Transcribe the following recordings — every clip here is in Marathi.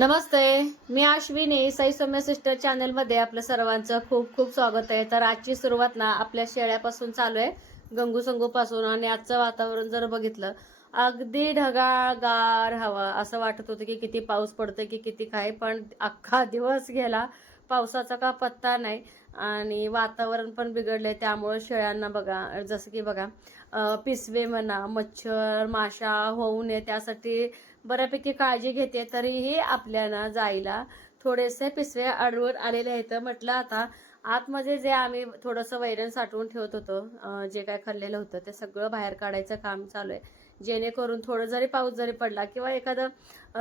नमस्ते मी आश्विनी साई सौम्य सिस्टर चॅनलमध्ये आपलं सर्वांचं खूप खूप स्वागत आहे. तर आजची सुरुवात ना आपल्या शेळ्यापासून चालू आहे गंगू संगूपासून. आणि आजचं वातावरण जर बघितलं अगदी ढगाळगार हवा असं वाटत होतं की किती पाऊस पडतोय की किती काय. पण अख्खा दिवस गेला पावसाचा का पत्ता नाही. आणि वातावरण पण बिघडलंय त्यामुळे शेळ्यांना बघा जसं की बघा पिसवे म्हणा मच्छर माशा होऊ नये त्यासाठी बऱ्यापैकी काळजी घेते तरीही आपल्याला जायला थोडेसे पिसवे अडवून आलेले आहेत. म्हटलं आता आतमध्ये जे आम्ही थोडंसं वैरण साठवून ठेवत होतो जे काय खाल्लेलं होतं ते सगळं बाहेर काढायचं काम चालू आहे. जेणेकरून थोडं जरी पाऊस जरी पडला किंवा एखादं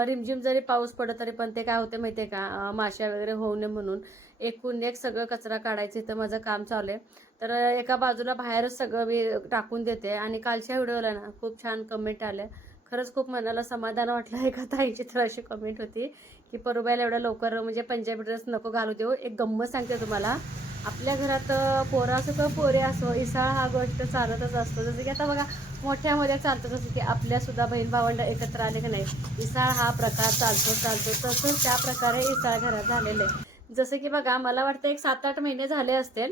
रिमझिम जरी पाऊस पडत तरी पण ते काय होते माहिती आहे का माश्या वगैरे होऊ नये म्हणून एकूण एक सगळं कचरा काढायचं इथं माझं काम चालू आहे. तर एका बाजूला बाहेरच सगळं मी टाकून देते आणि कालच्या व्हिडिओला ना खूप छान कमेंट आल्या. खरंच खूप मनाला समाधान वाटलं एका ताईची तर अशी कमेंट होती की परुबाईला एवढ्या लवकर म्हणजे पंजाबी ड्रेस नको घालू देऊ. एक गंमत सांगते तुम्हाला. आपल्या घरात पोरं असो किंवा पोरे असो इसाळ हा गोष्ट चालतच असतो. जसं की आता बघा मोठ्यामध्ये चालतच जसं की आपल्यासुद्धा बहीण भावंड एकत्र आले की नाही. इसाळ हा प्रकार चालतो चालतो. तसंच त्या प्रकारे इसाळ घरात झालेलं आहे. जसं की बघा मला वाटतं एक सात आठ महिने झाले असतील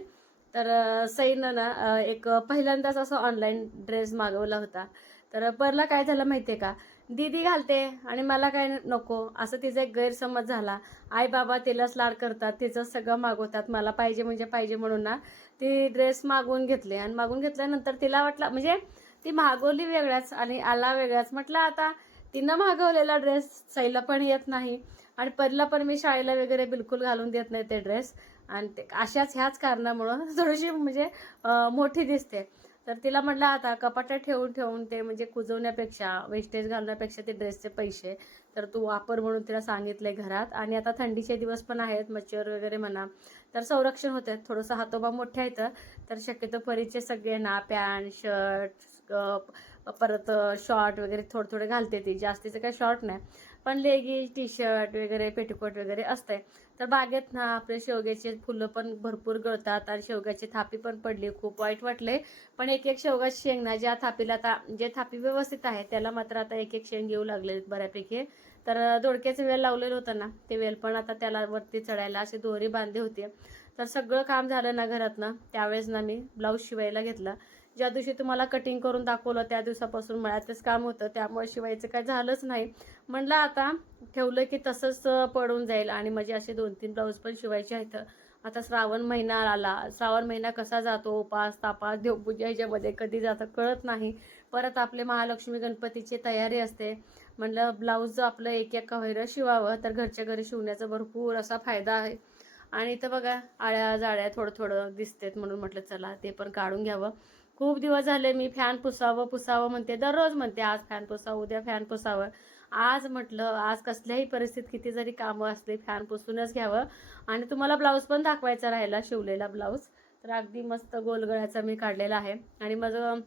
तर सईनं ना एक पहिल्यांदाच असं ऑनलाईन ड्रेस मागवला होता. तर परला काय झालं माहितीये का? दीदी घालते आणि मला काय नको असं तिचा एक गैरसमज झाला. आई बाबा तिलाच लाड करतात तिचं सगळं मागवतात मला पाहिजे म्हणजे पाहिजे म्हणून ना. ती ड्रेस मागवून घेतले आणि मागून घेतल्यानंतर तिला वाटलं म्हणजे ती मागवली वेगळ्याच आणि आला वेगळाच. म्हटलं आता तिनं मागवलेला ड्रेस सैला पण येत नाही आणि परला पण मी शाळेला वगैरे बिलकुल घालून देत नाही ते ड्रेस आणि ते अशाच ह्याच कारणामुळं थोडीशी म्हणजे मोठी दिसते. तर तिला म्हटलं आता कपाटात ठेवून ठेवून ते म्हणजे कुजवण्यापेक्षा वेस्टेज घालण्यापेक्षा ते ड्रेसचे पैसे तर तू वापर म्हणून तिला सांगितलंय घरात. आणि आता थंडीचे दिवस पण आहेत मच्छर वगैरे म्हणा. तर संरक्षण होते थोडंसं हातोबा मोठे आहेत तर शक्यतो परीचे सगळे ना पॅन्ट शर्ट परत शॉर्ट वगैरे थोडे थोडे घालते ती. जास्तीचं काही शॉर्ट नाही. पण लेगीज टी शर्ट वगैरे पेटीकोट वगैरे असते तर बागेत ना आपले शेवग्याचे फुलं पण भरपूर गळतात आणि शेवग्याची थापी पण पडली खूप वाईट वाटले. पण एक एक शेवगाची शेंग ना ज्या थापीला आता जे थापी व्यवस्थित आहे त्याला मात्र आता एक एक शेंग येऊ लागले बऱ्यापैकी. तर दोडक्याचे वेल लावलेलं होतं ना ते वेल पण आता त्याला वरती चढायला असे दोरी बांधली होती. तर सगळं काम झालं ना घरातनं त्यावेळेस ना मी ब्लाऊज शिवायला घेतला. ज्या दिवशी तुम्हाला कटिंग करून दाखवलं त्या दिवसापासून मळ्यातच काम होतं. त्यामुळे शिवायचं काय झालंच नाही. म्हणलं आता ठेवलं की तसंच पडून जाईल. आणि माझे असे दोन तीन ब्लाऊज पण शिवायचे आहेत. आता श्रावण महिना आला. श्रावण महिना कसा जातो? उपास तापास देवपूजा ह्याच्यामध्ये कधी जातं कळत नाही. परत आपले महालक्ष्मी गणपतीची तयारी असते. म्हणलं ब्लाऊज आपलं एक एक होईर शिवावं तर घरच्या घरी शिवण्याचा भरपूर असा फायदा आहे. आणि इथं बघा आळ्या जाळ्या थोडं थोडं दिसतेत म्हणून म्हटलं चला ते पण काढून घ्यावं. खूप दिवस झाले मी फॅन पुसावं पुसावं म्हणते. दररोज म्हणते आज फॅन पुसावं उद्या फॅन पुसावं. आज म्हटलं आज कसल्याही परिस्थितीत किती जरी कामं असली फॅन पुसूनच घ्यावं. आणि तुम्हाला ब्लाऊज पण दाखवायचा राहिला शिवलेला ब्लाऊज. तर अगदी मस्त गोलगळ्याचा मी काढलेला आहे. आणि माझं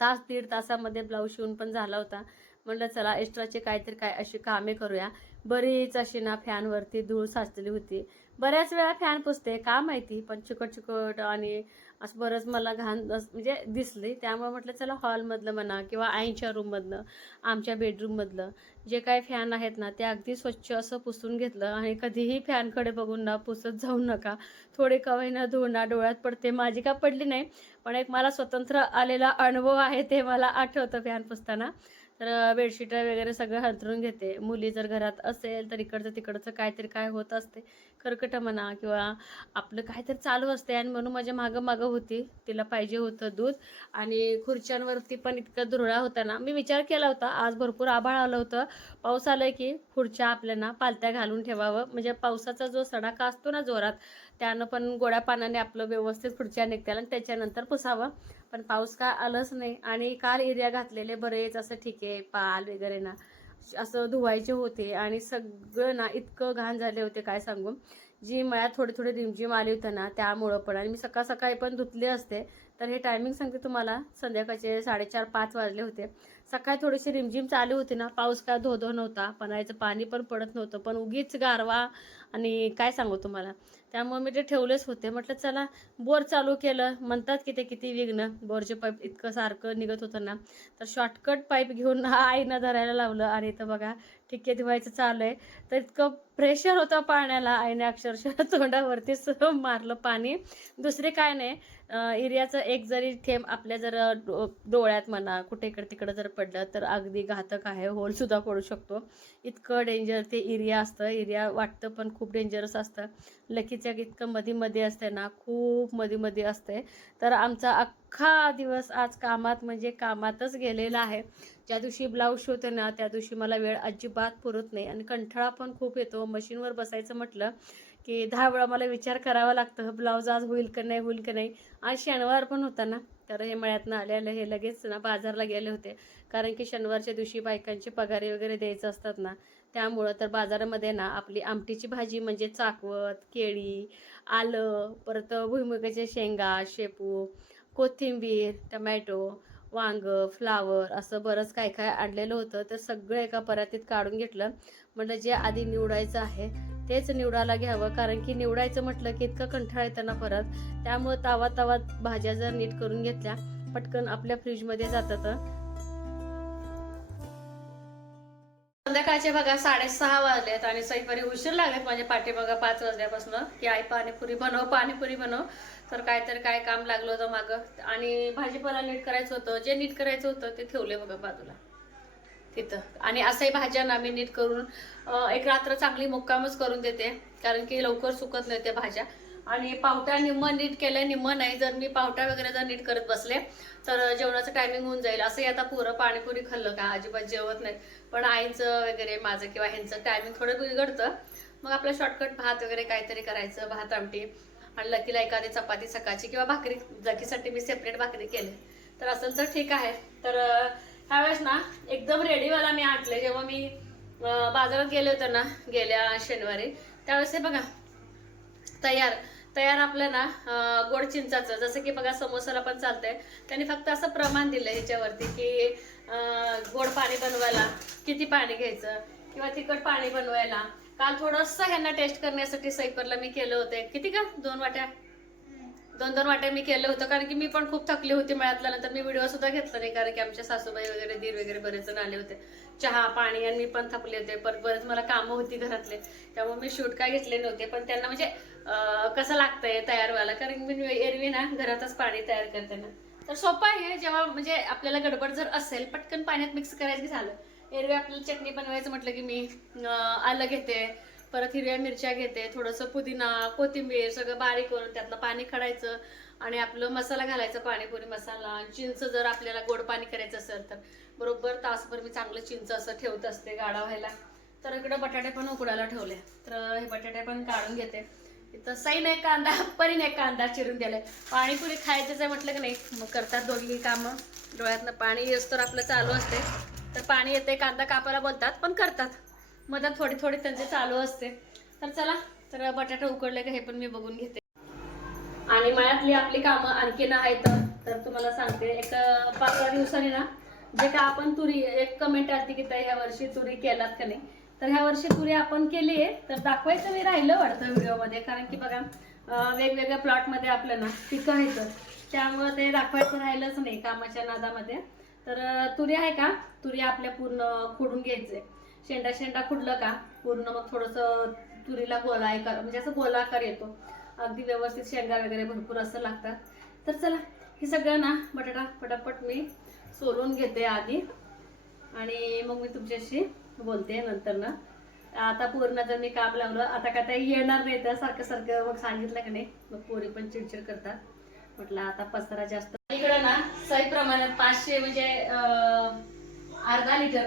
तास दीड तासामध्ये ब्लाऊज शिवून पण झाला होता. म्हटलं चला एक्स्ट्राचे काहीतरी काय अशी कामे करूया. बरीच अशी ना फॅनवरती धूळ साचलेली होती. बऱ्याच वेळा फॅन पुसते का माहिती? पण चिकट चिकट आणि असं बरंच मला घाण म्हणजे दिसली त्यामुळे म्हटलं चला हॉलमधलं म्हणा किंवा आईच्या रूममधलं आमच्या बेडरूममधलं जे काय फॅन आहेत ना ते अगदी स्वच्छ असं पुसून घेतलं आणि कधीही फॅनकडे बघून ना पुसत जाऊ नका. थोडे कवाईना धुळणा डोळ्यात पडते. माझी का पडली नाही पण एक मला स्वतंत्र आलेला अनुभव आहे ते मला आठवतं फॅन पुसताना. तर बेडशीट वगैरे सगळं हंतरून घेते. मुली जर घरात असेल तर इकडचं तिकडचं काहीतरी काय होत असते कर्कट म्हणा किंवा आपलं काहीतरी चालू असते आणि म्हणून माझ्या मागं मागं होती. तिला पाहिजे होतं दूध आणि खुर्च्यांवरती पण इतकं धुरळा होता ना. मी विचार केला होता. आज भरपूर आभाळ आलं होतं. पाऊस आलं की खुर्च्या आपल्याला पालत्या घालून ठेवावं. म्हणजे पावसाचा जो सडाका असतो ना जोरात त्यानं पण गोड्या पाण्याने आपलं व्यवस्थित खुर्च्या निघत्याला आणि त्याच्यानंतर पुसावं. पण पाऊस का आलंच नाही. आणि काल एरिया घातलेले बरेच असं ठीक आहे पाल वगैरे ना असं धुवायचे होते आणि सगळं ना इतकं घाण झाले होते काय सांगू. जी मळ्यात थोडे थोडे रिमझिम आली होतं ना त्यामुळं पण. आणि मी सकाळ सकाळी पण धुतले असते. तर हे टायमिंग सांगते तुम्हाला. संध्याकाळचे साडेचार पाच वाजले होते. सकाळी थोडीशी रिमझिम चालू होती ना पाऊस काय धो धो नव्हता. पणायचं पाणी पण पडत नव्हतं. पण उगीच गारवा आणि काय सांगू तुम्हाला? त्यामुळे मी ते ठेवलेच होते. म्हटलं चला बोर चालू केलं. म्हणतात की ते किती विघ्न. बोरचे पाईप इतकं सारखं निघत होतं ना तर शॉर्टकट पाईप घेऊन आईनं धरायला लावलं. आणि इथं बघा ठिक्के धुवायचं चालू आहे. तर इतकं प्रेशर होतं पाण्याला. आईने अक्षरशः तोंडावरतीच मारलं पाणी. दुसरे काय नाही. अं, एक जरी थेंब आपल्या जर डो- डोळ्यात म्हणा कुठे इकडे तिकडे जर पडलं तर अगदी घातक आहे. होल सुद्धा पडू शकतो. इतकं डेंजर ते एरिया असतं. एरिया वाटतं पण खूप डेंजरस असतं. लकीच्या इतकं मध्ये मध्ये असते ना खूप मध्ये मध्ये असते तर आमचा अख्खा दिवस आज कामात म्हणजे कामातच गेलेला आहे. ज्या दिवशी ब्लाऊज शिवते ना त्या दिवशी मला वेळ अजिबात पुरत नाही. आणि कंटाळा पण खूप येतो. मशीनवर बसायचं म्हटलं की दहा वेळा मला विचार करावा लागतं ब्लाऊज आज होईल का नाही होईल का नाही. आज शनिवार पण होता ना तर हे मळ्यातनं आलेलं हे लगेच ना बाजारला गेले होते. कारण की शनिवारच्या दिवशी बायकांची पगारी वगैरे द्यायचं असतात ना त्यामुळं तर बाजारामध्ये ना आपली आमटीची भाजी म्हणजे चाकवत केळी आलं परत भुईमुगाच्या शेंगा शेपू कोथिंबीर टमॅटो वांग फ्लावर असं बरंच काय काय आणलेलं होतं. तर सगळं एका परातीत काढून घेतलं. म्हटलं जे आधी निवडायचं आहे तेच निवडायला घ्यावं कारण की निवडायचं म्हटलं की इतकं कंठाळ येतं ना परत. त्यामुळं तावा तावा भाज्या जर नीट करून घेतल्या पटकन आपल्या फ्रीजमध्ये जातात. संध्याकाळचे बघा साडेसहा वाजलेत आणि सईपरी उशीर लागलेत माझ्या पाठी बघा पाच वाजल्यापासून की आई पाणीपुरी बनव पाणीपुरी बनव. तर काय तर काय काम लागलं होतं मागं. आणि भाजीपाला नीट करायचं होतं जे नीट करायचं होतं ते ठेवले बघा बाजूला. तिथं. आणि असंही भाज्या ना मी नीट करून एक रात्र चांगली मुक्कामच करून देते कारण की लवकर सुकत नाही त्या भाज्या. आणि पावटा निम्म नीट केल्या निम्म नाही. जर मी पावटा वगैरे जर नीट करत बसले तर जेवणाचं टायमिंग होऊन जाईल. असंही आता पुरं पाणीपुरी खाल्लं का अजिबात जेवत नाही पण आईचं वगैरे माझं किंवा ह्यांचं टायमिंग थोडं बिघडतं. मग आपलं शॉर्टकट भात वगैरे काहीतरी करायचं भात आमटी. आणि लकीला एखादी चपाती सकाळची किंवा भाकरी लकीसाठी मी सेपरेट भाकरी केली तर असेल तर ठीक आहे. तर त्यावेळेस ना एकदम रेडीवाला मी आणले जेव्हा मी बाजारात गेले होते ना गेल्या शनिवारी त्यावेळेस हे बघा तयार तयार आपलं ना गोड चिंचाचं जसं की बघा समोसाला पण चालतंय. त्यांनी फक्त असं प्रमाण दिलं ह्याच्यावरती की गोड पाणी बनवायला किती पाणी घ्यायचं किंवा तिखट पाणी बनवायला. काल थोडंसं ह्यांना टेस्ट करण्यासाठी सैपरला मी केलं होतं. किती का दोन वाट्या? दोन दोन वाट्या मी केलं होतं कारण की मी पण खूप थकली होती मळ्यातल्या नंतर. मी व्हिडिओ सुद्धा घेतला नाही कारण की आमच्या सासूबाई वगैरे दीर वगैरे बरेच जण आले होते. चहा पाणी आणि मी पण थकले होते पण बरेच मला कामं होती घरातले. त्यामुळे मी शूट काय घेतले नव्हते पण त्यांना म्हणजे कसं लागतंय तयार व्हायला कारण मी एरवी ना घरातच पाणी तयार करते ना. तर सोपं आहे जेव्हा म्हणजे आपल्याला गडबड जर असेल पटकन पाण्यात मिक्स करायचं की झालं. एरवी आपल्याला चटणी बनवायचं म्हटलं की मी आलं घेते. परत हिरव्या मिरच्या घेते थोडंसं पुदिना कोथिंबीर सगळं बारीक करून त्यातलं पाणी काढायचं आणि आपलं मसाला घालायचं पाणीपुरी मसाला. चिंच जर आपल्याला गोड पाणी करायचं असेल तर. बरोबर तासभर मी चांगलं चिंच असं ठेवत असते गाडा व्हायला. तर इकडं बटाटे पण उकडायला ठेवले. तर हे बटाटे पण काढून घेते. इथं सैन एक कांदा परीन एक कांदा चिरून दिलाय. पाणीपुरी खायचंच आहे म्हटलं की नाही मग करतात दोघी कामं. डोळ्यातनं पाणी येस तर आपलं चालू असते. तर पाणी येते कांदा कापायला बोलतात पण करतात. मधात थोडी थोडी त्यांचे चालू असते. तर चला तर बटाटा उकडले का हे पण मी बघून घेते. आणि मळ्यातली आपली कामं आणखीन आहेत. तर तुम्हाला सांगते एक पाच सहा दिवसांनी ना जे का आपण तुरी एक कमेंट आली की ह्या वर्षी तुरी केलात का नाही? तर ह्या वर्षी तुरी आपण केली आहे. तर दाखवायचं मी राहिलं वाटतं व्हिडिओमध्ये. कारण की बघा वेगवेगळ्या प्लॉटमध्ये आपलं ना पिकं आहेत. त्यामुळं ते दाखवायचं राहिलंच नाही कामाच्या नादामध्ये. तर तुरी आहे का? तुरी आपल्या पूर्ण खुडून घ्यायचे. शेंडा शेंडा खुडलं का पूर्ण मग थोडंसं तुरीला गोला आकार म्हणजे असं गोलाकार येतो. अगदी व्यवस्थित शेंगा वगैरे भरपूर असं लागतात. तर चला हे सगळं ना बटाटा पटापट मी सोलून घेते आधी. आणि मग मी तुमच्याशी बोलते नंतर ना. आता पूर्ण जर मी काम लावलं आता काय काही येणार नाही तर सारखं सारखं मग सांगितलं का नाही? मग पोरी पण चिडचिड करतात. म्हटलं आता पसरा जास्त. इकडं ना सही प्रमाणात पाचशे म्हणजे अं, अर्धा लिटर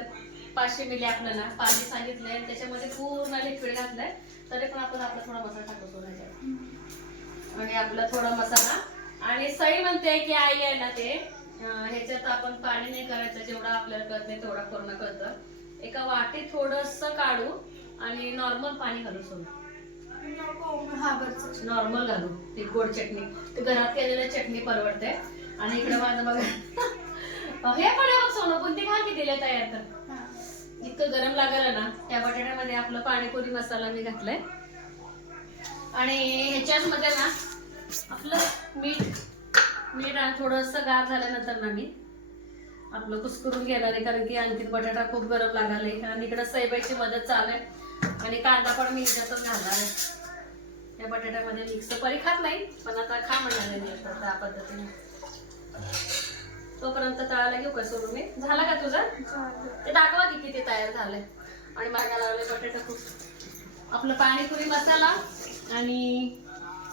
पाचशे मिली आपलं ना पाणी सांगितलंय आणि त्याच्यामध्ये पूर्ण लिक्विड घातलंय तरी पण आपण आपला थोडा मसाला टाकतो त्याच्यात आणि आपला थोडा मसाला. आणि सई म्हणते की आई आहे ना ते ह्याच्यात आपण पाणी नाही करायचं जेवढा आपल्याला कळत नाही तेवढा पूर्ण कळतं. एका वाटीत थोडस काढू आणि नॉर्मल पाणी घालू सोडू नॉर्मल घालू ती गोड चटणी. ते घरात केलेल्या चटणी परवडते. आणि इकडे माझं बघा. हे पण आहे बघ सोनं कोणती घाल की दिले तयार तर. जितकं इतकं गरम लागलं ना त्या बटाट्यामध्ये आपलं पाणीपुरी मसाला मी घातलाय. आणि ह्याच्याच मध्ये ना आपलं मीठ मीठ थोडंसं थोडस गार झाल्यानंतर ना मी आपलं कुस्करून घेणार आहे कारण की आणखी बटाटा खूप गरम लागलाय आणि इकडं सैबाईची मदत चालू आहे. आणि कांदा पण मी ह्याच्यातच घालणार आहे. त्या बटाट्यामध्ये मिक्स परी खात नाही पण आता खा म्हणणार आहे मी त्या पद्धतीने. तोपर्यंत तळायला घेऊ का सोडून मी? झाला का तुझा? ते दाखवा की किती तयार झालंय. आणि मागा लागले बटाटा खूप आपलं पाणीपुरी मसाला आणि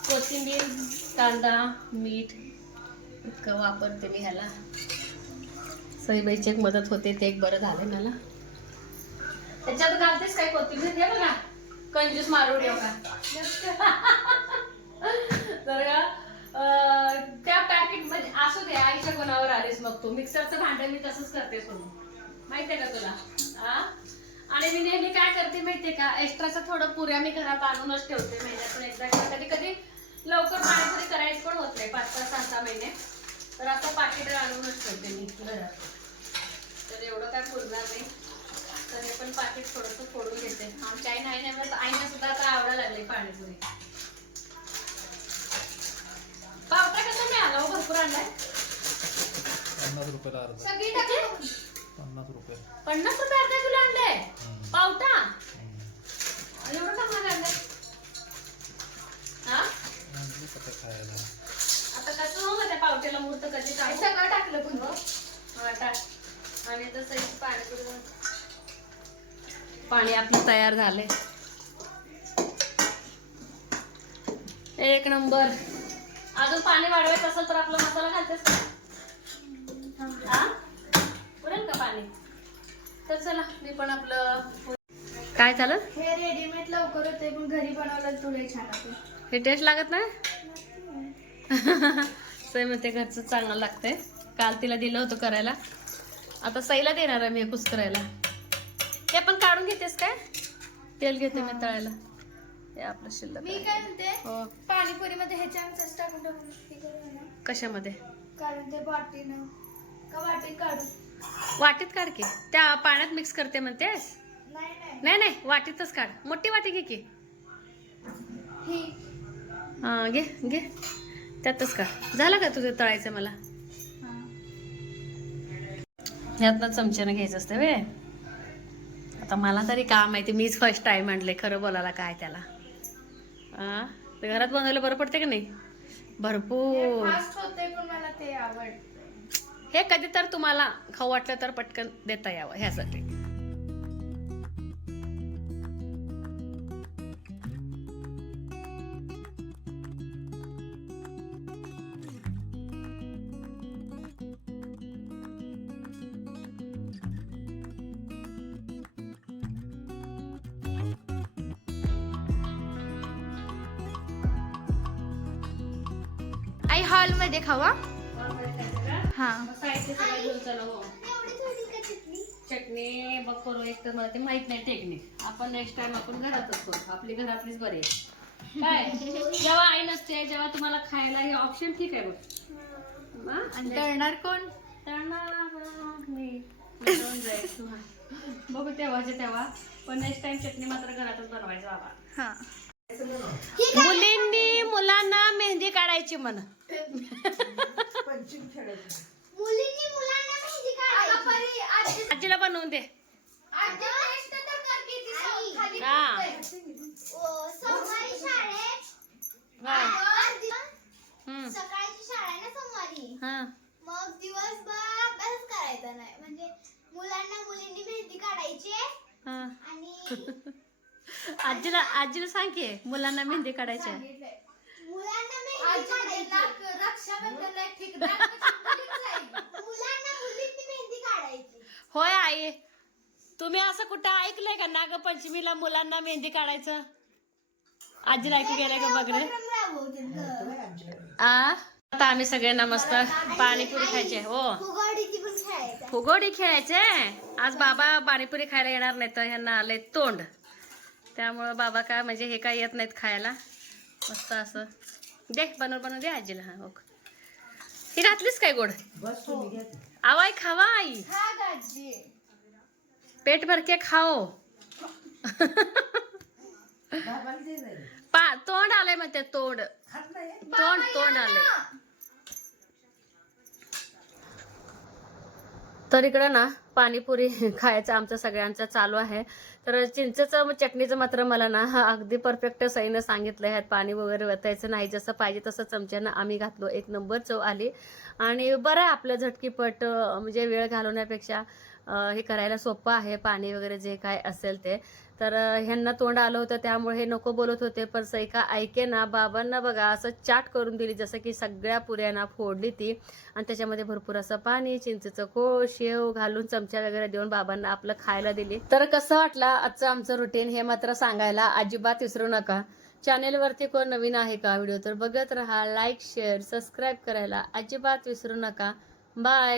कोथिंबीर कांदा मीठ इतकं वापरते मी ह्याला. सईबाईची एक मदत होते ते एक बरं झालं मला. त्याच्यात घालतेस काय कोथिंबीर? घे बघा. कंजूस मारून ठेव का? त्या पॅकेट म्हणजे असू दे आईच्या कोणावर आलीस मग तू. मिक्सरचं भांडण मी तसंच करते सोडून. माहितीये का तुला? हा? आणि मी नेहमी काय करते माहितीये का? एक्स्ट्राचं थोडं पुऱ्या मी घरात आणूनच ठेवते. महिन्यातून एकदा कधी कधी लवकर पाणीपुरी करायचं पण होत नाही. पाच पाच सहा सहा महिने. तर आता पाकिट आणूनच ठेवते मी घरात. तर एवढं काय पुरणार नाही. तर हे पण पाकिट थोडंसं फोडून घेते. आमच्या आई नाही आईने आईना सुद्धा आता आवडायला लागली पाणीपुरी. पावटा कसा मिळाला हो? भरपूर आणलाय. पन्नास रुपयाला अर्धा. सगळी टाकली पन्नास रुपये. पन्नास रुपये अर्धा किलो आणले हम्म. पावटा. एवढं चांगलं आणलंय? हा? आणली का ते खायला. आता कसं हो त्या पावट्याला मूर्त कधी हे टाकू? सगळं टाकलं पण हा, टाक. आणि तसं पाणी पाणी आपलं तयार झालंय. एक नंबर. अजून पाणी वाढवायचं असेल तर आपला मसाला घालतेस का? हा? पुरेल का पाणी? तर चला मी पण आपलं काय झालं? हे रेडीमेड लवकर होते पण घरी बनवलं थोडे छान होते. हे टेस्ट लागत नाही? सई म्हणते घरचं चांगलं लागतंय. काल तिला दिलं होतं करायला. आता सईला देणार आहे मी हे कुस्करायला ते पण काढून घेतेस काय? तेल घेते मी तळायला. हे आपलं शिल्लक मी आहे. काय म्हणते? हो. पाणीपुरी मध्ये ह्याच्या टाकून टाकून हे करूया ना. कशामध्ये? काढून ते वाटीनं. का वाटीत काढून वाटीत काढ की. त्या पाण्यात मिक्स करते म्हणतेस? नाही नाही. नाही नाही. वाटीतच काढ. मोठी वाटी घे की. ही. हा घे घे. त्यातच काढ. झालं का तुझं तळायचं मला? हा. ह्यातनं चमच्यानं घ्यायचं असतं वे आता मला तरी काम माहिती मीच फर्स्ट टाइम आणले खरं बोलायला काय त्याला? आ? ते घरात बनवलं बरं पडते का नाही? भरपूर. फास्ट होते पण मला ते आवडतं हे कधी तर तुम्हाला खाऊ वाटलं तर पटकन देता यावं ह्यासाठी. आई हॉलमध्ये खावा. हा. चटणी बघ करू एक तर मला ते माहीत नाही टेक्निक आपण नेक्स्ट टाइम आपण घरातच करू. आपली घरातलीच बरी काय? जेव्हा आई नसते जेव्हा तुम्हाला खायला हे ऑप्शन ठीक आहे बघ? आणि तळणार कोण? तळणार मी. बघू तेव्हाचे तेव्हा. पण नेक्स्ट टाइम चटणी मात्र घरातच बनवायचं बाबा. हा. मुलींनी मुलांना मेहंदी काढायची म्हण. मुलींनी मुलांना मेहंदी काढायची. आजी आजीला बनवून दे. सकाळची शाळा आहे ना सोमवारी. हा. मग दिवसभर अभ्यास करायचा नाही. म्हणजे मुलांना मुलींनी मेहंदी काढायची हा. आणि आजीला आजीला सांग की मुलांना मेहंदी काढायची आहे. रक्षाबंधनला एक मुलीच होय आई तुम्ही असं कुठं ऐकलंय का नागपंचमीला मुलांना मेहंदी काढायचं? आजीला ऐकू गेलंय का बघ रे. आ? आता आम्ही सगळ्यांना मस्त पाणीपुरी खायचे हो. फुगवडीची पण खेळायचं फुगोडी खेळायचे? आज बाबा पाणीपुरी खायला येणार नाही तर ह्यांना आलंय तोंड. त्यामुळं बाबा काय म्हणजे हे काय येत नाहीत खायला. मस्त असं. दे बनव बनव दे आजीला. हा ओके. हे घातलीस काय गोड? आवाई खावा आई. हा गाजी पेट भर के खाओ. पा तोंड आलंय म्हणते तोंड. तोंड तोंड आलंय. तर इकडं ना पाणीपुरी खायचं आमचं सगळ्यांचं चालू आहे. तर चिंचेचं चटणीचं मात्र मला ना हा अगदी परफेक्ट सईनं सांगितलं ह्यात पाणी वगैरे वतायचं नाही. जसं पाहिजे तसं चमच्यानं आम्ही घातलो. एक नंबर चव आली. आणि बरं आहे आपलं झटकीपट म्हणजे वेळ घालवण्यापेक्षा हे करायला सोपं आहे. पाणी वगैरे जे काय असेल ते. तर ह्यांना तोंड आलं होतं त्यामुळे हे नको बोलत होते. पण सैका ऐके ना बाबांना बघा असं चाट करून दिली जसं की सगळ्या पुऱ्यांना फोडली ती. आणि त्याच्यामध्ये भरपूर असं पाणी चिंचेचं कोळ शेव घालून चमचा वगैरे देऊन बाबांना आपलं खायला दिली. तर कसं वाटलं आजचं आमचं रुटीन हे मात्र सांगायला अजिबात विसरू नका. चॅनेलवरती कोण नवीन आहे का व्हिडिओ तर बघत राहा लाईक शेअर सबस्क्राईब करायला अजिबात विसरू नका. बाय